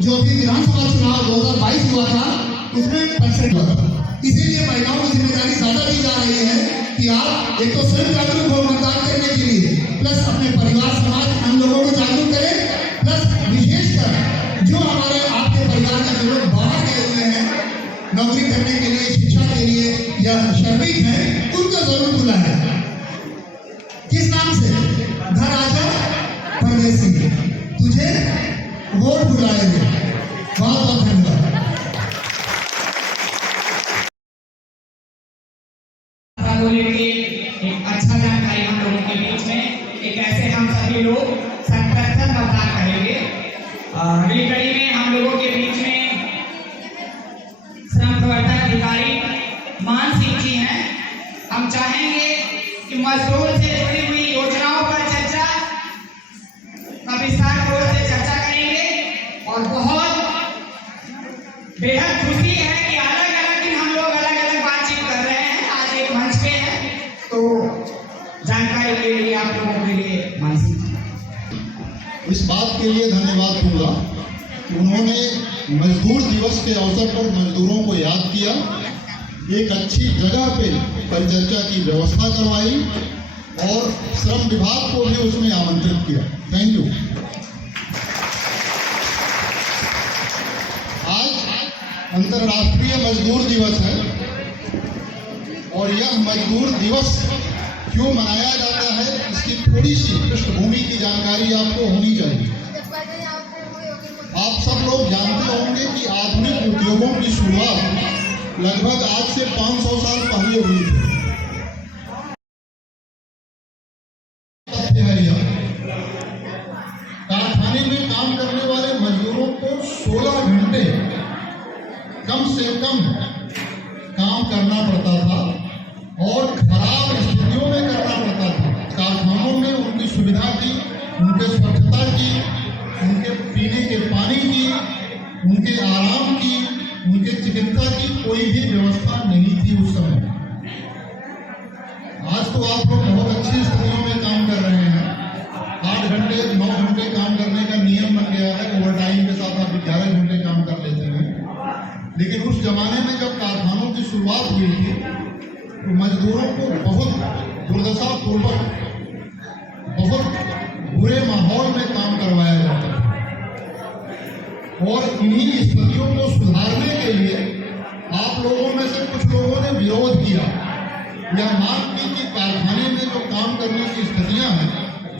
जो भी विधानसभा चुनाव 2022 हुआ था उसमें परसेंट हुआ था। इसीलिए महिलाओं को जिम्मेदारी ज्यादा दी जा रही है कि आप एक तो स्वयं जागरूक हो मतदान करने के लिए, प्लस अपने परिवार समाज हम लोगों को जागरूक करें, प्लस विशेषकर जो हमारे आपके परिवार में जो लोग बाहर गए हुए हैं नौकरी करने के लिए, शिक्षा के लिए या श्रमिक हैं, उनको जरूर बुलाएं। किस नाम से? घर आजा परदेसी, तुझे वोट बुलाएंगे। बहुत बहुत धन्यवाद। एक अच्छा जानकारी हम लोगों के बीच में एक ऐसे हम सभी लोग संरक्षण मतदान करेंगे। अगली कड़ी में हम लोगों के बीच में श्रम प्रवर्तन अधिकारी मान सिंह जी हैं। हम चाहेंगे कि मजदूर से जुड़ी हुई योजनाओं पर चर्चा का विस्तार से चर्चा करेंगे और बहुत बेहद खुशी है कि अलग अलग दिन हम लोग अलग अलग बातचीत कर रहे हैं, आज एक मंच पे है, तो जानकारी के लिए आप लोगों के लिए मानसी इस बात के लिए धन्यवाद दूंगा कि उन्होंने मजदूर दिवस के अवसर पर मजदूरों को याद किया, एक अच्छी जगह पे परिचर्चा की व्यवस्था करवाई और श्रम विभाग को भी उसमें आमंत्रित किया। Thank you. आज अंतर्राष्ट्रीय मजदूर दिवस है और यह मजदूर दिवस क्यों मनाया जाता है, इसकी थोड़ी सी पृष्ठभूमि की जानकारी आपको होनी चाहिए। आप सब लोग जानते होंगे कि आधुनिक उद्योगों की शुरुआत लगभग आज से 500 साल पहले हुई थी। कारखाने में काम करने वाले मजदूरों को 16 घंटे कम से कम काम करना पड़ता था और खराब स्थितियों में करना पड़ता था। कारखानों में उनकी सुविधा की, उनके स्वच्छता की, उनके पीने के पानी की, उनके आराम की, उनके चिकित्सा की कोई भी व्यवस्था नहीं थी उस समय। आज तो आप लोग बहुत अच्छी स्थितियों में काम कर रहे हैं। 8 घंटे 9 घंटे काम करने का नियम बन गया है, ओवर टाइम के साथ आप 11 घंटे काम कर लेते हैं। लेकिन उस जमाने में जब कारखानों की शुरुआत हुई थी तो मजदूरों को बहुत दुर्दशा पूर्वक, बहुत बुरे माहौल में काम करवाया जाता था और इन्हीं स्थितियों को सुधारने के लिए आप लोगों में से कुछ लोगों ने विरोध किया या मांग की कि कारखाने में जो काम करने की स्थितियां हैं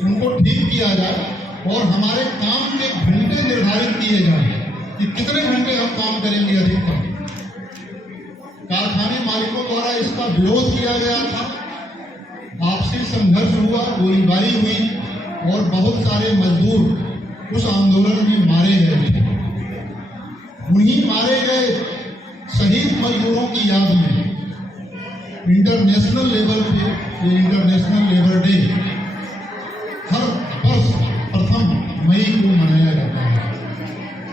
उनको ठीक किया जाए और हमारे काम के घंटे निर्धारित किए जाए कि कितने घंटे हम काम करेंगे अधिकतम। कारखाने मालिकों द्वारा इसका विरोध किया गया था, आपसी संघर्ष हुआ, गोलीबारी हुई और बहुत सारे मजदूर उस आंदोलन में मारे गए थे। उन्हीं मारे गए शहीद मजदूरों की याद में इंटरनेशनल लेवल पे ये इंटरनेशनल लेबर डे हर वर्ष 1 मई को मनाया जाता है।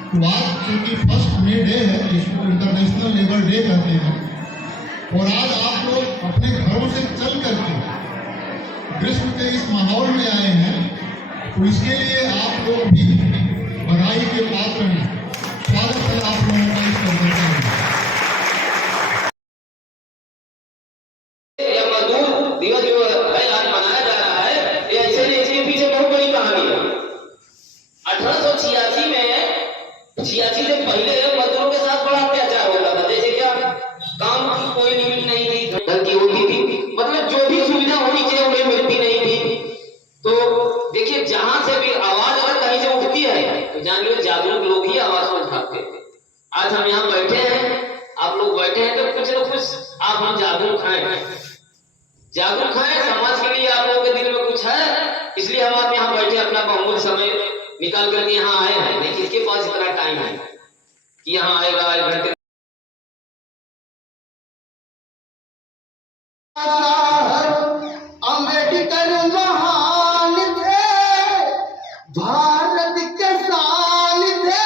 तो आज क्योंकि 1 मई डे है, इसको इंटरनेशनल लेबर डे कहते हैं और आज आप लोग अपने घरों से चल करके ग्रीष्म के इस माहौल में आए हैं, तो इसके लिए आप लोग भी बधाई के पात्र हैं। स्वागत है आप लोगों का इस कार्यक्रम में। दिवस जो है आज मनाया जा रहा है, ये ऐसे नहीं, इसके पीछे बहुत बड़ी कहानी है। 1886 में 86 से पहले मजदूरों के साथ बड़ा अत्याचार होता था। जैसे क्या, काम की कोई लिमिट नहीं थी, गलती होती थी, मतलब जो भी सुविधा होनी चाहिए उन्हें मिलती नहीं थी। तो देखिए, जहां से भी आवाज अगर कहीं से उठती है तो जान लो जागरूक लोग ही आवाज को उठाते हैं। आज हम यहाँ बैठे हैं, आप लोग बैठे हैं तो कुछ न कुछ आप हम जागरूक हैं, जागरूक है, समाज के लिए आप लोगों के दिल में कुछ है, इसलिए हम आप यहाँ बैठे अपना बहुमूल्य समय निकाल करके यहाँ आए हैं। नहीं किसके पास इतना टाइम है कि यहाँ आएगा 1 घंटे। अम्बेडकर महान थे, भारत के शान थे,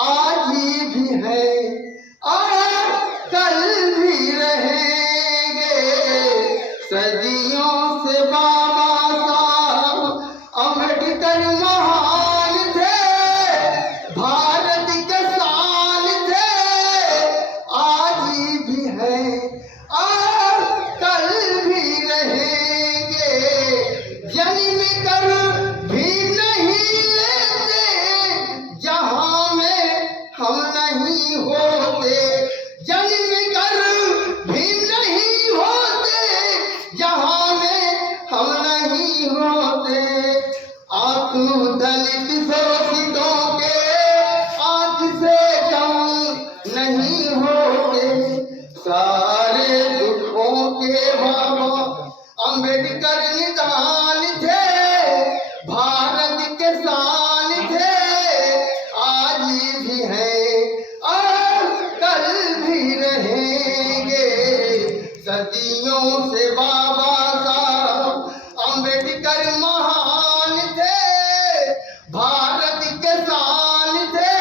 आज भी है और कल भी रहेंगे। सदियों से बाबा साहब अम्बेडकर महान थे, हम नहीं होते, जन्म कर भीम नहीं होते, जहां में हम नहीं होते। आंसू दलित शोषितों के आंख से कम नहीं होते। सारे दुखों के बाबा अंबेडकर निदान थे, भारत के शान थे, आज भी हैं और कल भी रहेंगे। सदियों से बाबा साहब अंबेडकर महान थे, भारत के शान थे,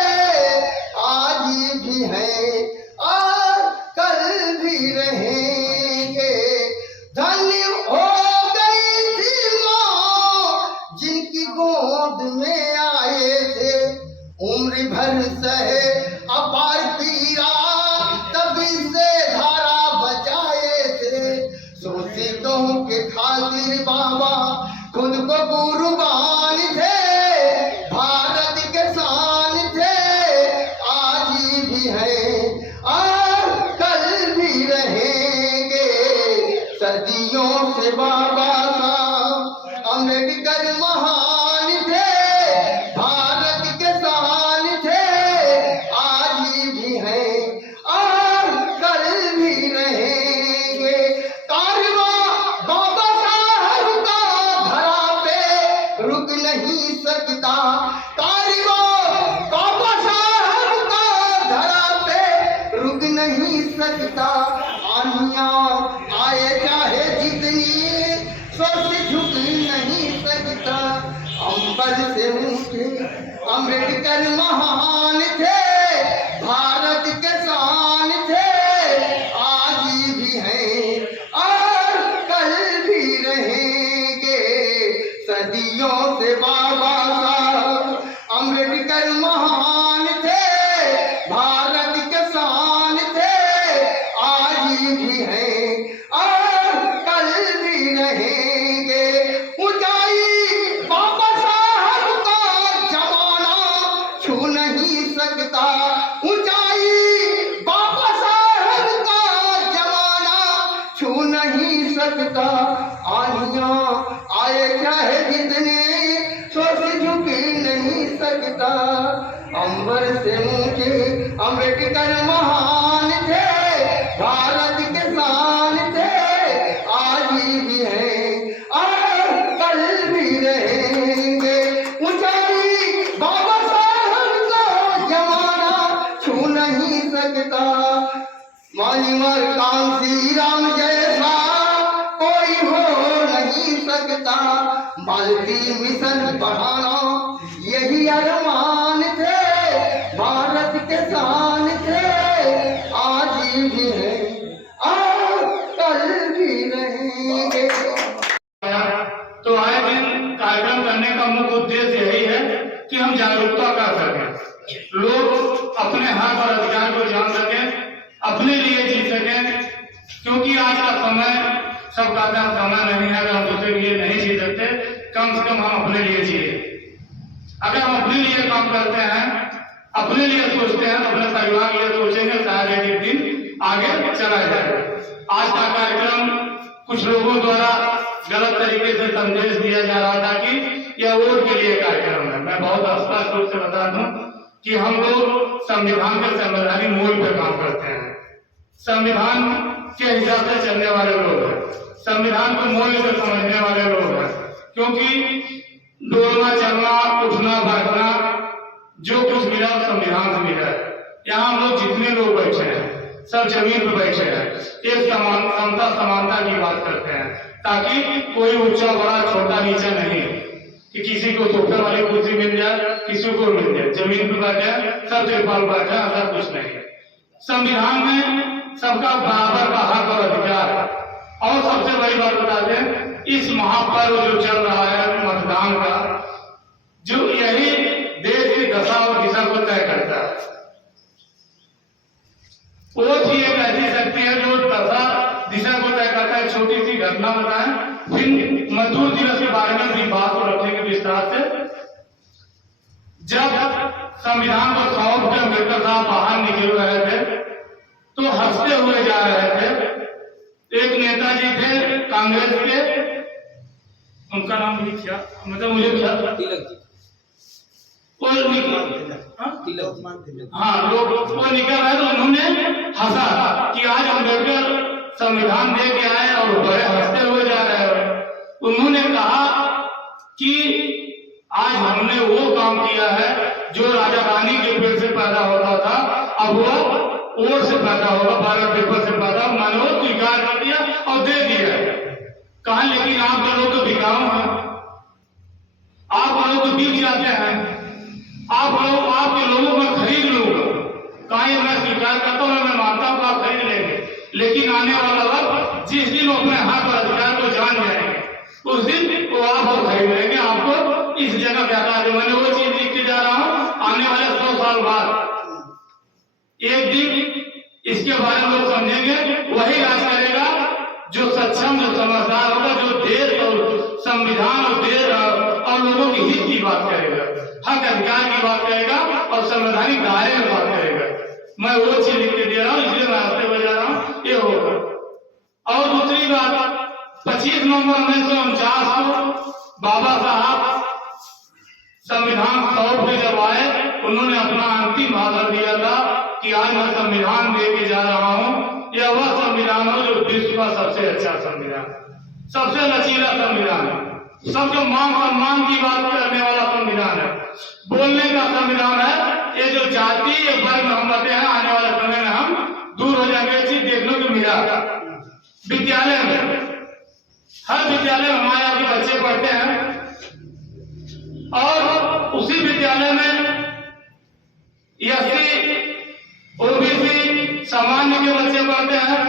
आज भी हैं और कल भी रहेंगे। धन्य हो गई थी माँ जिनकी गोद में आए थे, उम्र भर सहे अपार पीड़ा, तभी से धारा बचाए थे। शोषितों के खातिर बाबा खुद को कुर्बान थे, भारत के शान थे, आज भी हैं और कल भी रहेंगे। सदियों से बाबा साहब अंबेडकर महान थे, भारत के शान थे, आज भी हैं और कल भी रहेंगे। कारवां बाबा साहब का धरा पे रुक नहीं सकता, कारवां बाबा साहब का धरा पे रुक नहीं सकता। आनियां आए चाहे जितनी, स्वर्ग झुक नहीं सकता। अंबर से ऊंचे अंबेडकर महान थे, भारत के शान थे, आज भी हैं और कल भी रहेंगे। सदियों से बाबा साहब अंबेडकर महान थे, भारत के शान थे, आज भी हैं और कल भी रहेंगे। ऊंचाई बाबा साहब का जमाना छू नहीं सकता, ऊंचाई बाबा साहब का जमाना छू नहीं सकता। आनियां आए चाहे जितने, स्वर्ग झुक नहीं सकता। अंबर से ऊंचे अंबेडकर महान थे, भारत के शान थे, आज भी हैं और कल भी रहेंगे। ऊंचाई बाबा साहब का जमाना छू नहीं सकता। मान्यवर कांसी राम जैसा कोई हो नहीं सकता। मालती मिशन बढ़ाना यही अरमान थे, भारत के शान थे, आज भी हैं और कल भी रहेंगे। तो आए दिन कार्यक्रम करने का मुख्य उद्देश्य यही है कि हम जागरूकता कर सकें, लोग अपने हक और अधिकार को जान सकें, अपने लिए जी सकें। क्योंकि आज का समय सबका समय नहीं है, अगर हम दूसरे के लिए नहीं जी सकते, कम से कम हम अपने लिए जिए। अगर हम अपने लिए काम करते हैं, अपने लिए सोचते हैं, अपने परिवार के लिए सोचेंगे, शायद एक दिन आगे चला जाए। आज का कार्यक्रम कुछ लोगों द्वारा गलत तरीके से संदेश दिया जा रहा था कि यह वोट के लिए कार्यक्रम है। मैं बहुत स्पष्ट रूप से बता दूं कि हम लोग संविधान के संवैधानिक मूल पर काम करते हैं, संविधान के हिसाब से चलने वाले लोग हैं, संविधान को मूल्य से समझने वाले लोग हैं। क्योंकि दौड़ना, चलना, उठना, बैठना, जो कुछ मिला संविधान से मिला है। यहाँ हम लोग जितने लोग बैठे हैं सब जमीन पर बैठे हैं, एक समता समानता की बात करते हैं, ताकि कोई ऊंचा बड़ा छोटा नीचा नहीं, कि किसी को सोफे वाली कुर्सी मिल जाए, किसी को मिल जाए, जमीन पर बैठे सब तिरपाल बैठे, ऐसा कुछ नहीं। संविधान में सबका बराबर का हक और अधिकार है। और सबसे बड़ी बात बता दें, इस महापर्व जो चल रहा है मतदान का, जो यही देश की दशा और दिशा को तय करता है। वोट ही एक ऐसी शक्ति है जो दशा दिशा को तय करता है। छोटी सी घटना बताएं, फिर मजदूर दिवस के बारे में भी बात को रखेंगे विस्तार से। जब संविधान को सौंप के अम्बेडकर साहब बाहर निकल रहे थे तो हंसते हुए जा रहे थे। एक नेताजी थे कांग्रेस के, उनका नाम भी क्या, मतलब मुझे हाँ लोग वो निकल रहे तो उन्होंने हंसा कि आज अम्बेडकर संविधान दे के आए और बड़े हंसते हुए जा रहे हो। उन्होंने कहा कि आज हमने वो काम किया है जो राजा रानी के पेट से पैदा होता था, अब वो ओट से पैदा होगा, बैलेट पेपर से पैदा, मैंने वो स्वीकार कर दिया और दे दिया। कहा लेकिन आप लोग तो बिकाऊ हैं, आप लोग तो बिक जाते हैं, आप लोग आपके लोगों को खरीद लूंगा। कहा मैं स्वीकार करता हूँ, मैं मानता हूँ आप खरीद लेंगे, लेकिन आने वाला वक्त जिस दिन वो अपने हाथ और अधिकार को जान जाएंगे उस दिन वो आप खरीद लेंगे, आपको इस जगह पे हटा दे। मैंने वो चीज लिख के जा रहा हूँ, आने वाले 100 साल बाद एक दिन इसके बारे में लोग समझेंगे, वही राज करेगा जो सक्षम, जो समझदार होगा, जो देश और संविधान और देश और लोगों के हित की बात करेगा, हक अधिकार की बात करेगा और संवैधानिक दायरे में बात करेगा। मैं वो चीज लिख के दे रहा हूँ, इसलिए मैं रास्ते में जा रहा हूँ, ये होगा। और दूसरी बात, 25 नवंबर 1949 को बाबा साहब संविधान सौंप के जब आए, उन्होंने अपना अंतिम भाषण दिया था कि आज मैं संविधान दे के जा रहा हूँ, यह वह संविधान हो जो विश्व का सबसे अच्छा संविधान, सबसे लचीला संविधान, सबके मान सम्मान की बात करने वाला संविधान है, बोलने का संविधान है। ये जो जाति ये वर्ग हम बटे हैं, आने वाले समय में हम दूर हो जाएंगे। चीज देखने को मिला विद्यालय में, हर विद्यालय में हमारे यहाँ के बच्चे पढ़ते हैं और उसी विद्यालय में एससी ओबीसी सामान्य के बच्चे पढ़ते हैं।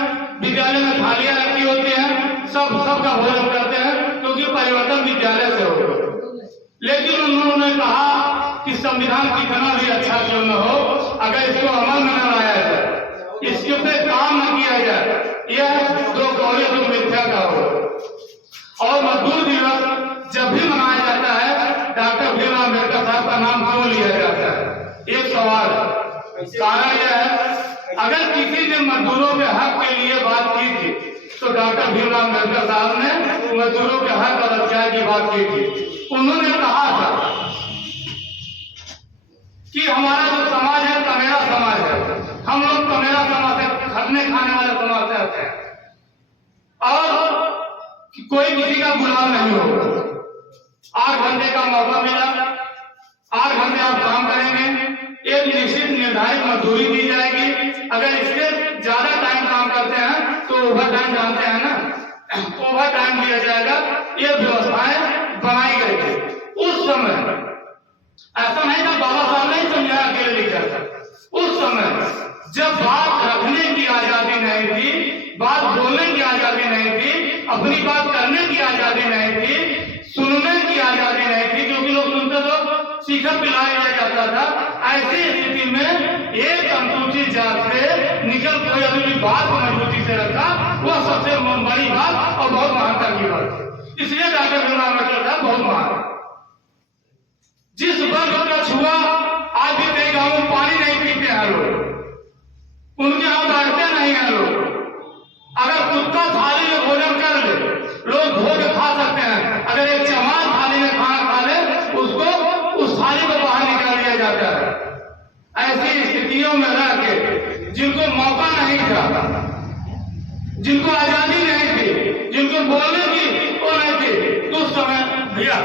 विद्यालय में थालियां रखी होती हैं, सबका भोजन करते हैं, क्योंकि परिवर्तन विद्यालय से होगा। लेकिन उन्होंने कहा कि संविधान कितना भी अच्छा क्यों न हो, अगर इसको अमल में न लाया जाए, इसके पे काम न किया जाए, यह दो कौड़े दो मिथ्या का हो। और मजदूर दिवस जब भी मनाया जाता है, डॉक्टर भीमराव अम्बेडकर साहब का नाम क्यों लिया जाता है? एक सवाल, कारण यह है, अगर किसी ने मजदूरों के हक के लिए बात की थी तो डॉक्टर भीमराव अम्बेडकर साहब ने मजदूरों के हक और अधिकार की बात की थी। उन्होंने कहा था कि हमारा जो समाज है कमेरा समाज है, हम लोग कमेरा समाज से, खटने खाने वाले समाज से आते हैं और कोई किसी का गुलाम नहीं होगा। 8 घंटे का मौका मिला, 8 घंटे आप काम करेंगे, एक निश्चित निर्धारित मजदूरी दी जाएगी। अगर इससे ज्यादा टाइम काम करते हैं तो ओवर टाइम जानते हैं ना, ओवर टाइम दिया जाएगा। ये व्यवस्थाएं बनाई गई थी उस समय। ऐसा नहीं था बाबा साहब ने समझाया अकेले लिखा था। उस समय जब बात रखने की आजादी नहीं थी, बात बोलने की आजादी नहीं थी, अपनी बात करने की आजादी नहीं थी, सुनने की आजादी नहीं थी, क्योंकि लोग सुनते तो सीखा पिलाया जाता था। ऐसी स्थिति में एक अनुसूचित जात से निकल कोई अपनी बात को मजबूती से रखा, वह सबसे बड़ी बात और बहुत महानता की बात। इसलिए डॉक्टर भीमराव अम्बेडकर साहब बहुत महान। जिस वर्ग का छुआ, आज भी कई गांवों में पानी नहीं पीते हैं लोग, उनके यहाँ बैठते नहीं है लोग। अगर कुत्ता थाली में भोजन कर ले, लोग धो के खा सकते हैं। अगर एक चमार थाली में खाना खा ले, उसको उस थाली को बाहर निकाल दिया जाता है। ऐसी स्थितियों में रह के जिनको मौका नहीं था, जिनको आजादी नहीं थी, जिनको बोलने की वो नहीं थी, उस समय भैया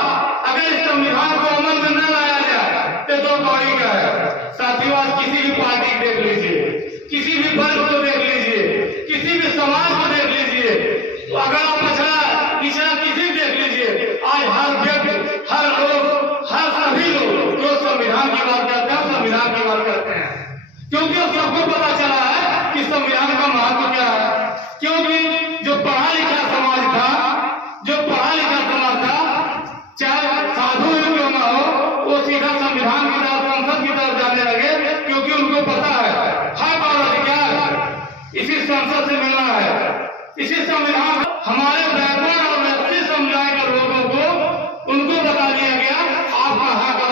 अगर इस संविधान को अमल में न लाया जाए तो दो कौड़ी का है। साथियों, आज किसी भी पार्टी को देख लीजिए, किसी भी वर्ग को देख लीजिए, किसी भी समाज को देख लीजिए, तो अगर आप पिछड़ा किसी को देख लीजिए, आज हर व्यक्ति, हर लोग, हर सभी लोग जो संविधान की बात करते हैं, संविधान की बात करते हैं, क्योंकि सबको पता चला है कि संविधान का महत्व क्या है। क्योंकि जो पढ़ा लिखा समाज था, जो पढ़ा लिखा समाज था, चाहे साधु क्यों ना हो, वो सीधा संविधान की तरफ, संसद की तरफ जाने लगे, क्योंकि उनको पता है हक और अधिकार इसी संसद से मिलना है। इसी संविधान हमारे बैकवर्ड और वैश्विक समुदाय के लोगों को उनको बता दिया गया आपका हक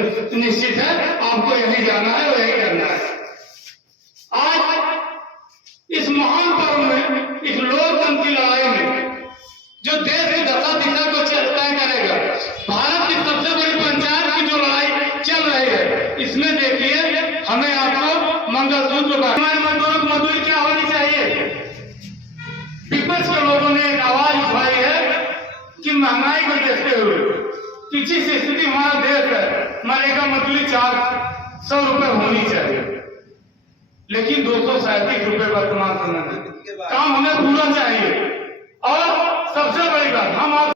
निश्चित है, आपको यही जाना है और यही करना है। आज इस महान पर्व में, इस लोकतंत्र की लड़ाई में जो देश की दशा दिशा को तय करेगा, भारत की सबसे बड़ी पंचायत की जो लड़ाई चल रही है, इसमें देखिए हमें आपको मंगलसूत्र का मजदूरों को मजदूरी क्या होनी चाहिए। विपक्ष के लोगों ने एक आवाज उठाई है कि महंगाई को देखते हुए कि जिस स्थिति हमारा देश है, मनरेगा मजदूरी 400 रुपए होनी चाहिए, लेकिन 237 रुपए वर्तमान समय में काम हमें पूरा चाहिए। और सबसे बड़ी बात, हम